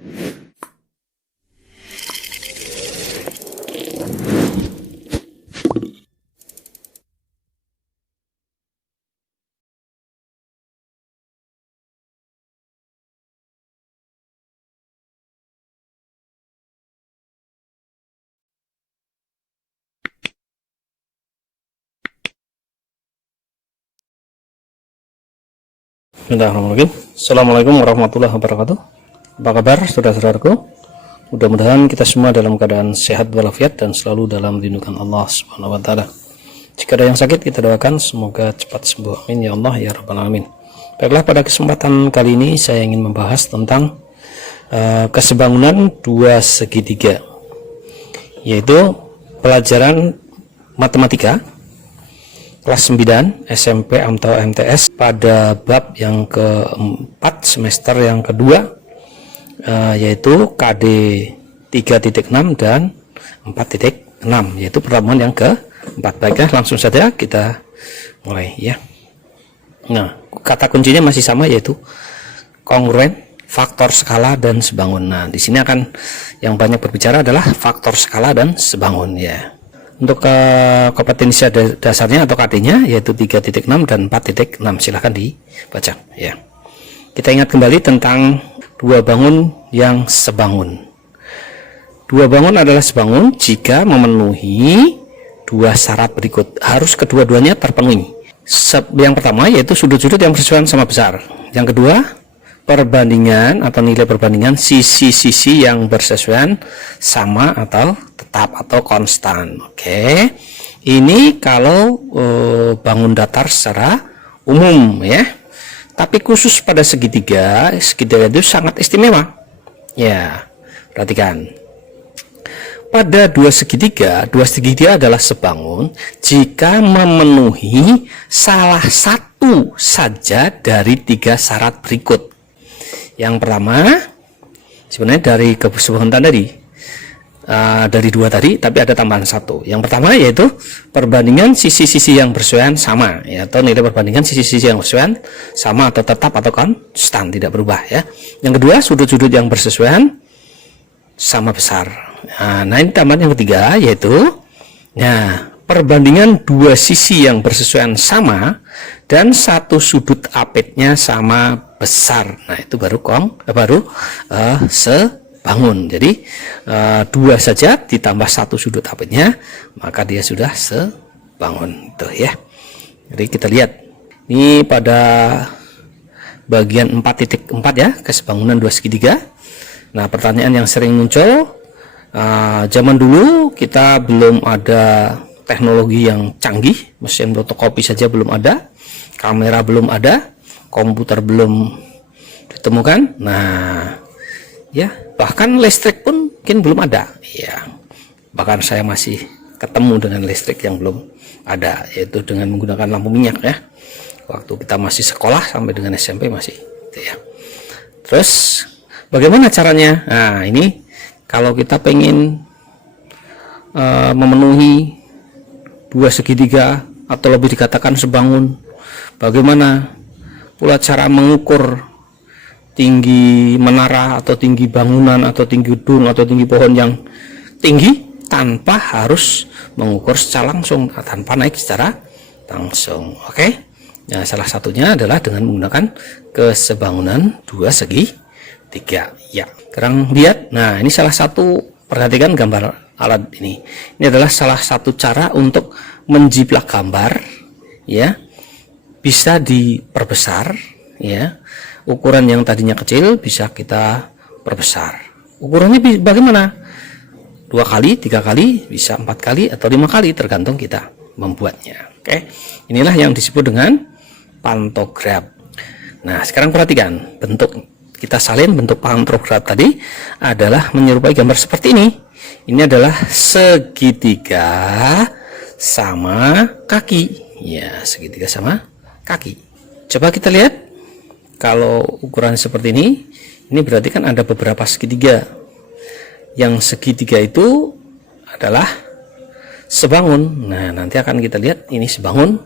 Bismillahirrahmanirrahim. Assalamualaikum warahmatullahi wabarakatuh. Apa kabar saudara-saudaraku? Mudah-mudahan kita semua dalam keadaan sehat walafiat dan selalu dalam lindungan Allah Subhanahu wa taala. Jika ada yang sakit, kita doakan semoga cepat sembuh. Amin ya Allah ya rabbal alamin. Baiklah, pada kesempatan kali ini saya ingin membahas tentang kesebangunan dua segitiga, yaitu pelajaran matematika kelas 9 SMP atau MTS pada bab yang keempat semester yang kedua, yaitu KD 3.6 dan 4.6, yaitu pertemuan yang keempat. Baiklah, langsung saja kita mulai ya. Nah, kata kuncinya masih sama, yaitu kongruen, faktor skala dan sebangun. Nah, di sini akan yang banyak berbicara adalah faktor skala dan sebangun ya. Untuk kompetensi dasarnya atau KD-nya yaitu 3.6 dan 4.6, silahkan dibaca ya. Kita ingat kembali tentang dua bangun yang sebangun. Dua bangun adalah sebangun jika memenuhi dua syarat berikut. Harus kedua-duanya terpenuhi. Yang pertama yaitu sudut-sudut yang bersesuaian sama besar. Yang kedua, perbandingan atau nilai perbandingan sisi-sisi yang bersesuaian sama atau tetap atau konstan. Oke, ini kalau bangun datar secara umum ya. Tapi khusus pada segitiga itu sangat istimewa ya. Perhatikan, pada dua segitiga adalah sebangun jika memenuhi salah satu saja dari tiga syarat berikut. Yang pertama, sebenarnya dari kesebangunan tadi, dari dua tadi, tapi ada tambahan satu. Yang pertama yaitu perbandingan sisi-sisi yang bersesuaian sama, ya, atau nilai perbandingan sisi-sisi yang bersesuaian sama atau tetap atau konstan, tidak berubah ya. Yang kedua, sudut-sudut yang bersesuaian sama besar. Nah, ini tambahan yang ketiga yaitu, nah, perbandingan dua sisi yang bersesuaian sama dan satu sudut apitnya sama besar. Nah, itu baru sebangun. Jadi dua saja ditambah satu sudut apitnya, maka dia sudah sebangun itu ya. Jadi kita lihat ini pada bagian 4.4 ya, kesebangunan dua segitiga. Nah, pertanyaan yang sering muncul, zaman dulu kita belum ada teknologi yang canggih, mesin fotokopi saja belum ada, kamera belum ada, komputer belum ditemukan. Nah, ya, bahkan listrik pun mungkin belum ada. Ya, bahkan saya masih ketemu dengan listrik yang belum ada, yaitu dengan menggunakan lampu minyak ya. Waktu kita masih sekolah sampai dengan SMP masih gitu ya. Terus bagaimana caranya? Nah, ini kalau kita pengen memenuhi dua segitiga atau lebih dikatakan sebangun, bagaimana pula cara mengukur tinggi menara atau tinggi bangunan atau tinggi gedung atau tinggi pohon yang tinggi tanpa harus mengukur secara langsung, tanpa naik secara langsung. Oke, nah, salah satunya adalah dengan menggunakan kesebangunan dua segitiga ya. Sekarang lihat, nah, ini salah satu, perhatikan gambar alat ini adalah salah satu cara untuk menjiplak gambar ya, bisa diperbesar ya. Ukuran yang tadinya kecil bisa kita perbesar. Ukurannya bagaimana? 2 kali, 3 kali, bisa 4 kali atau 5 kali, tergantung kita membuatnya. Oke, inilah yang disebut dengan pantograf. Nah, sekarang perhatikan bentuk, kita salin bentuk pantograf tadi adalah menyerupai gambar seperti ini. Ini adalah segitiga sama kaki ya, segitiga sama kaki. Coba kita lihat, kalau ukuran seperti ini berarti kan ada beberapa segitiga. Yang segitiga itu adalah sebangun. Nah, nanti akan kita lihat ini sebangun,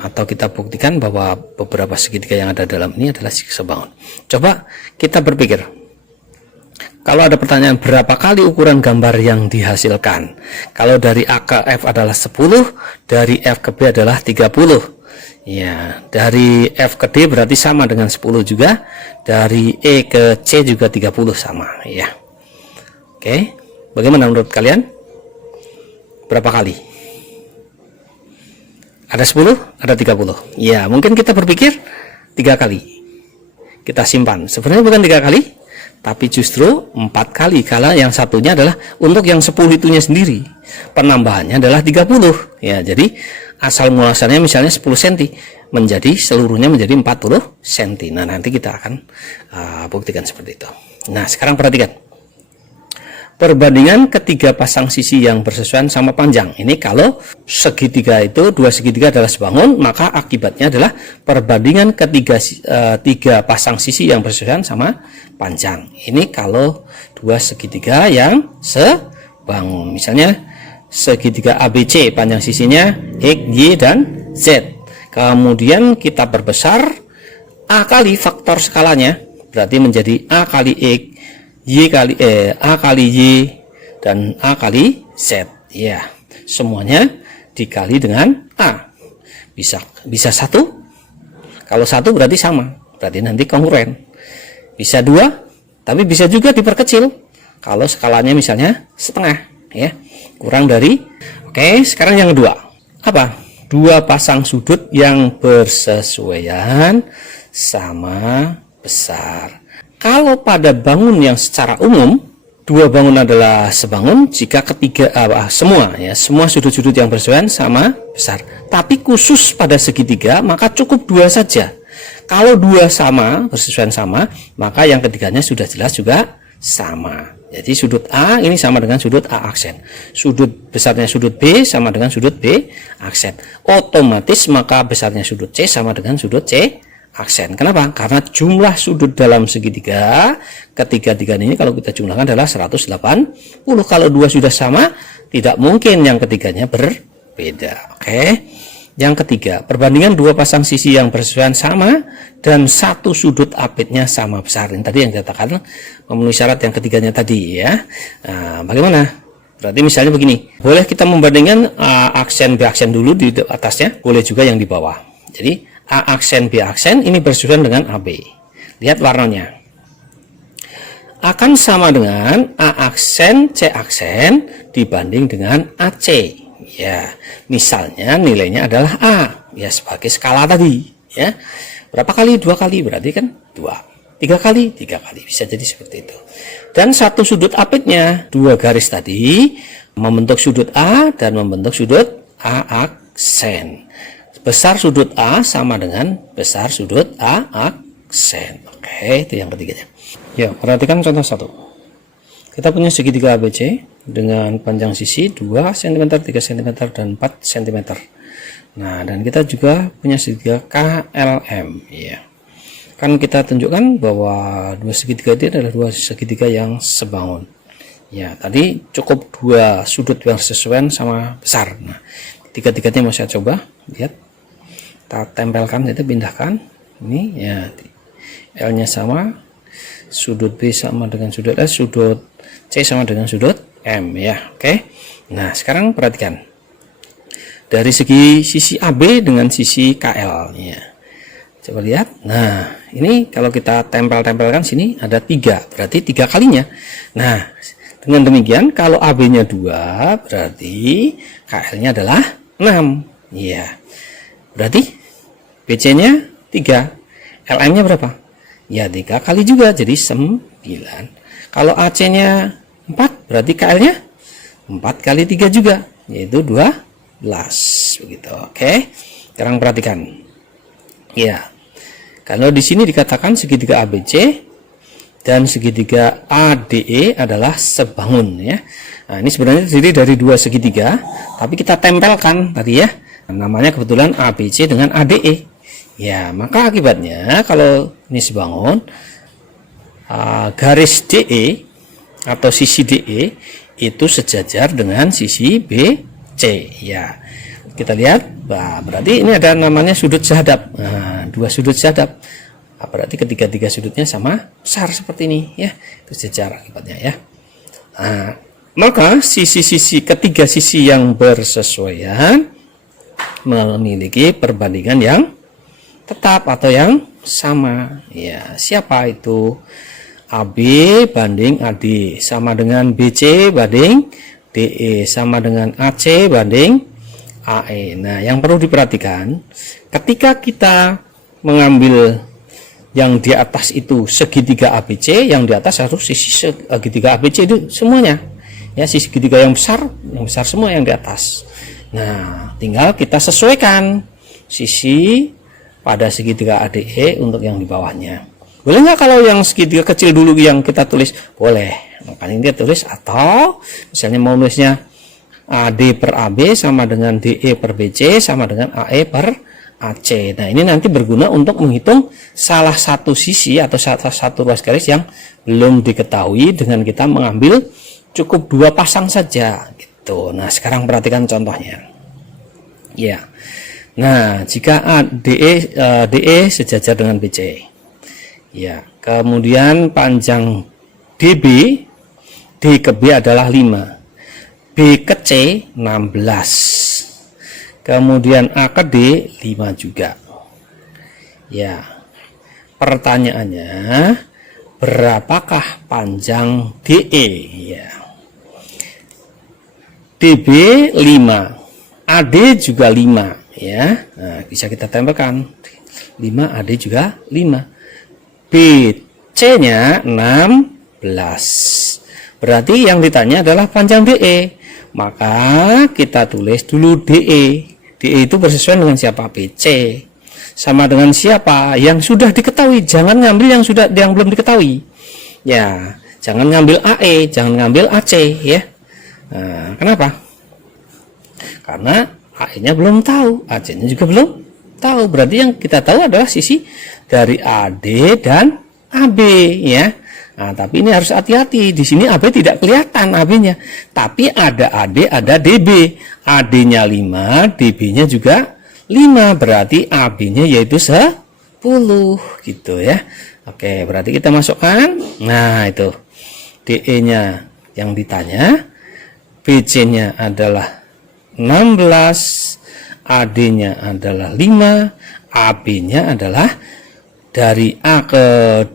atau kita buktikan bahwa beberapa segitiga yang ada dalam ini adalah sebangun. Coba kita berpikir, kalau ada pertanyaan berapa kali ukuran gambar yang dihasilkan, kalau dari A ke F adalah 10, dari F ke B adalah 30. Ya, dari F ke D berarti sama dengan 10 juga, dari E ke C juga 30 sama, ya. Oke, bagaimana menurut kalian? Berapa kali? Ada 10, ada 30. Ya, mungkin kita berpikir 3 kali. Kita simpan. Sebenarnya bukan 3 kali, tapi justru 4 kali, karena yang satunya adalah untuk yang 10 itunya sendiri. Penambahannya adalah 30. Ya, jadi asal muasalnya misalnya 10 cm menjadi seluruhnya menjadi 40 cm. Nah, nanti kita akan buktikan seperti itu. Nah, sekarang perhatikan. Perbandingan ketiga pasang sisi yang bersesuaian sama panjang. Ini kalau segitiga itu, dua segitiga adalah sebangun, maka akibatnya adalah perbandingan tiga pasang sisi yang bersesuaian sama panjang. Ini kalau dua segitiga yang sebangun. Misalnya segitiga ABC, panjang sisinya X, Y, dan Z. Kemudian kita perbesar A kali faktor skalanya, berarti menjadi A kali X, Y kali A kali Y, dan A kali Z. Ya, semuanya dikali dengan A. Bisa 1. Kalau 1 berarti sama, berarti nanti konkuren. Bisa 2, tapi bisa juga diperkecil. Kalau skalanya misalnya setengah, ya, kurang dari. Oke, sekarang yang kedua. Apa? Dua pasang sudut yang bersesuaian sama besar. Kalau pada bangun yang secara umum, dua bangun adalah sebangun jika semua sudut-sudut yang bersesuaian sama besar. Tapi khusus pada segitiga, maka cukup 2 saja. Kalau 2 sama, bersesuaian sama, maka yang ketiganya sudah jelas juga sama. Jadi sudut A ini sama dengan sudut A aksen. Sudut besarnya sudut B sama dengan sudut B aksen. Otomatis maka besarnya sudut C sama dengan sudut C aksen. Kenapa? Karena jumlah sudut dalam segitiga ketiga-tiga ini kalau kita jumlahkan adalah 180. Kalau 2 sudah sama, tidak mungkin yang ketiganya berbeda. Oke. Yang ketiga, perbandingan dua pasang sisi yang bersesuaian sama dan satu sudut apitnya sama besar. Ini tadi yang dikatakan memenuhi syarat yang ketiganya tadi, ya. Nah, bagaimana? Berarti misalnya begini, boleh kita membandingkan A aksen B aksen dulu di atasnya, boleh juga yang di bawah. Jadi A aksen B aksen ini bersesuaian dengan AB. Lihat warnanya. Akan sama dengan A aksen C aksen dibanding dengan AC. Ya, misalnya nilainya adalah A, ya sebagai skala tadi, ya. Berapa kali? 2 kali, berarti kan 2. 3 kali? 3 kali, bisa jadi seperti itu. Dan satu sudut apitnya, 2 garis tadi, membentuk sudut A dan membentuk sudut A aksen. Besar sudut A sama dengan besar sudut A aksen. Oke, itu yang ketiganya. Ya, perhatikan contoh 1. Kita punya segitiga ABC dengan panjang sisi 2 cm, 3 cm, dan 4 cm. Nah, dan kita juga punya segitiga KLM, ya. Kan kita tunjukkan bahwa dua segitiga ini adalah dua segitiga yang sebangun. Ya, tadi cukup 2 sudut yang sesuai sama besar. Nah, tiga-tiganya mau saya coba, lihat. Kita tempelkan, kita pindahkan. Ini ya, L-nya sama, sudut B sama dengan sudut S, sudut C sama dengan sudut M, ya. Oke. Nah, sekarang perhatikan. Dari segi sisi AB dengan sisi KL, ya. Coba lihat. Nah, ini kalau kita tempel-tempelkan sini ada 3, berarti 3 kalinya. Nah, dengan demikian kalau AB-nya 2, berarti KL-nya adalah 6. Ya. Berarti BC-nya 3. LM-nya berapa? Ya, 3 kali juga, jadi 9. Kalau AC-nya 4, berarti KL-nya 4 kali 3 juga, yaitu 12. Begitu. Oke. Sekarang perhatikan. Ya. Kalau di sini dikatakan segitiga ABC dan segitiga ADE adalah sebangun, ya. Nah, ini sebenarnya terdiri dari 2 segitiga, tapi kita tempelkan tadi, ya. Namanya kebetulan ABC dengan ADE. Ya, maka akibatnya kalau ini sebangun, garis DE atau sisi DE itu sejajar dengan sisi BC, ya. Kita lihat, berarti ini ada namanya sudut sehadap. Nah, 2 sudut sehadap. Berarti ketiga-tiga sudutnya sama besar seperti ini ya. Itu sejajar akibatnya ya. Maka ketiga sisi yang bersesuaian memiliki perbandingan yang tetap atau yang sama ya. Siapa itu? AB banding AD sama dengan BC banding DE sama dengan AC banding AE. Nah, yang perlu diperhatikan ketika kita mengambil yang di atas itu segitiga ABC, yang di atas harus sisi segitiga ABC itu semuanya ya, sisi segitiga yang besar semua yang di atas. Nah, tinggal kita sesuaikan sisi pada segitiga ADE untuk yang di bawahnya. Boleh nggak kalau yang segitiga kecil dulu yang kita tulis? Boleh. Makanya dia tulis, atau misalnya mau nulisnya AD per AB sama dengan DE per BC sama dengan AE per AC. Nah, ini nanti berguna untuk menghitung salah satu sisi atau salah satu ruas garis yang belum diketahui dengan kita mengambil cukup 2 pasang saja gitu. Nah, sekarang perhatikan contohnya ya. Nah, jika DE sejajar dengan BC ya, kemudian panjang DB, D ke B adalah 5, B ke C 16, kemudian A ke D 5 juga ya. Pertanyaannya, berapakah panjang DE ya? DB 5, AD juga 5 ya. Nah, bisa kita tempelkan 5, AD juga 5. BC nya 16, berarti yang ditanya adalah panjang DE. Maka kita tulis dulu DE. DE itu bersesuaian dengan siapa? BC sama dengan siapa? Yang sudah diketahui. Jangan ngambil yang belum diketahui ya. Jangan ngambil AE, jangan ngambil AC ya. Nah, kenapa? Karena AE nya belum tahu, AC nya juga belum tahu. Berarti yang kita tahu adalah sisi dari AD dan AB ya. Nah, tapi ini harus hati-hati. Di sini AB tidak kelihatan AB-nya, tapi ada AD, ada DB. AD-nya 5, DB-nya juga 5. Berarti AB-nya yaitu 10 gitu ya. Oke, berarti kita masukkan. Nah, itu DE-nya yang ditanya, BC-nya adalah 16, AD-nya adalah 5, AB-nya adalah dari A ke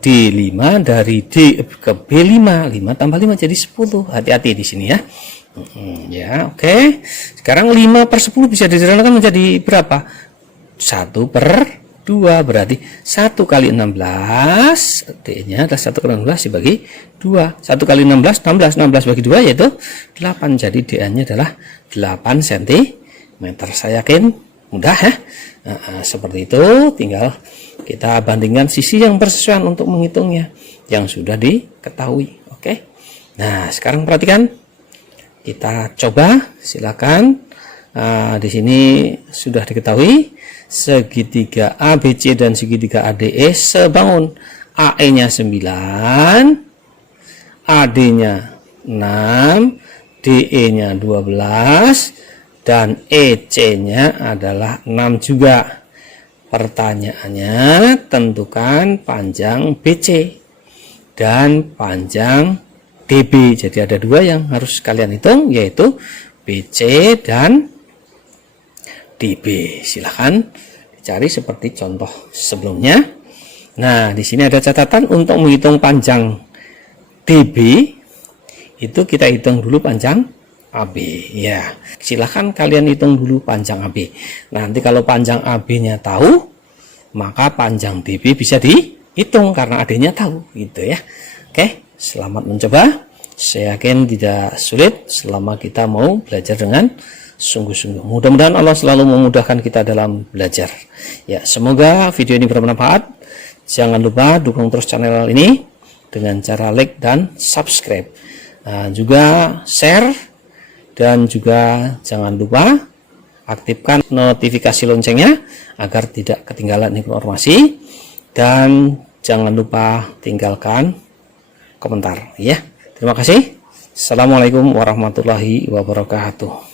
D5, dari D ke B5, 5 tambah 5 jadi 10. Hati-hati di sini ya. Ya, oke. Sekarang 5 per 10 bisa disederhanakan menjadi berapa? 1 per 2, berarti 1 kali 16, D-nya adalah 1 kali 16 dibagi 2. 1 kali 16, 16 bagi 2 yaitu 8. Jadi D-nya adalah 8 cm. Saya yakin mudah ya. Seperti itu, tinggal kita bandingkan sisi yang bersesuaian untuk menghitungnya yang sudah diketahui. Oke. Nah, sekarang perhatikan, kita coba, silakan. Di sini sudah diketahui segitiga ABC dan segitiga ADE sebangun. AE-nya 9, AD-nya 6, DE-nya 12, dan EC-nya adalah 6 juga. Pertanyaannya, tentukan panjang BC dan panjang DB. Jadi ada 2 yang harus kalian hitung, yaitu BC dan DB. Silahkan dicari seperti contoh sebelumnya. Nah, di sini ada catatan untuk menghitung panjang DB, itu kita hitung dulu panjang AB ya. Silahkan kalian hitung dulu panjang AB. Nanti kalau panjang AB-nya tahu, maka panjang DB bisa dihitung karena AD-nya tahu gitu ya. Oke, selamat mencoba. Saya yakin tidak sulit selama kita mau belajar dengan sungguh-sungguh. Mudah-mudahan Allah selalu memudahkan kita dalam belajar. Ya, semoga video ini bermanfaat. Jangan lupa dukung terus channel ini dengan cara like dan subscribe. Juga share. Dan juga jangan lupa aktifkan notifikasi loncengnya agar tidak ketinggalan informasi, dan jangan lupa tinggalkan komentar ya. Terima kasih. Assalamualaikum warahmatullahi wabarakatuh.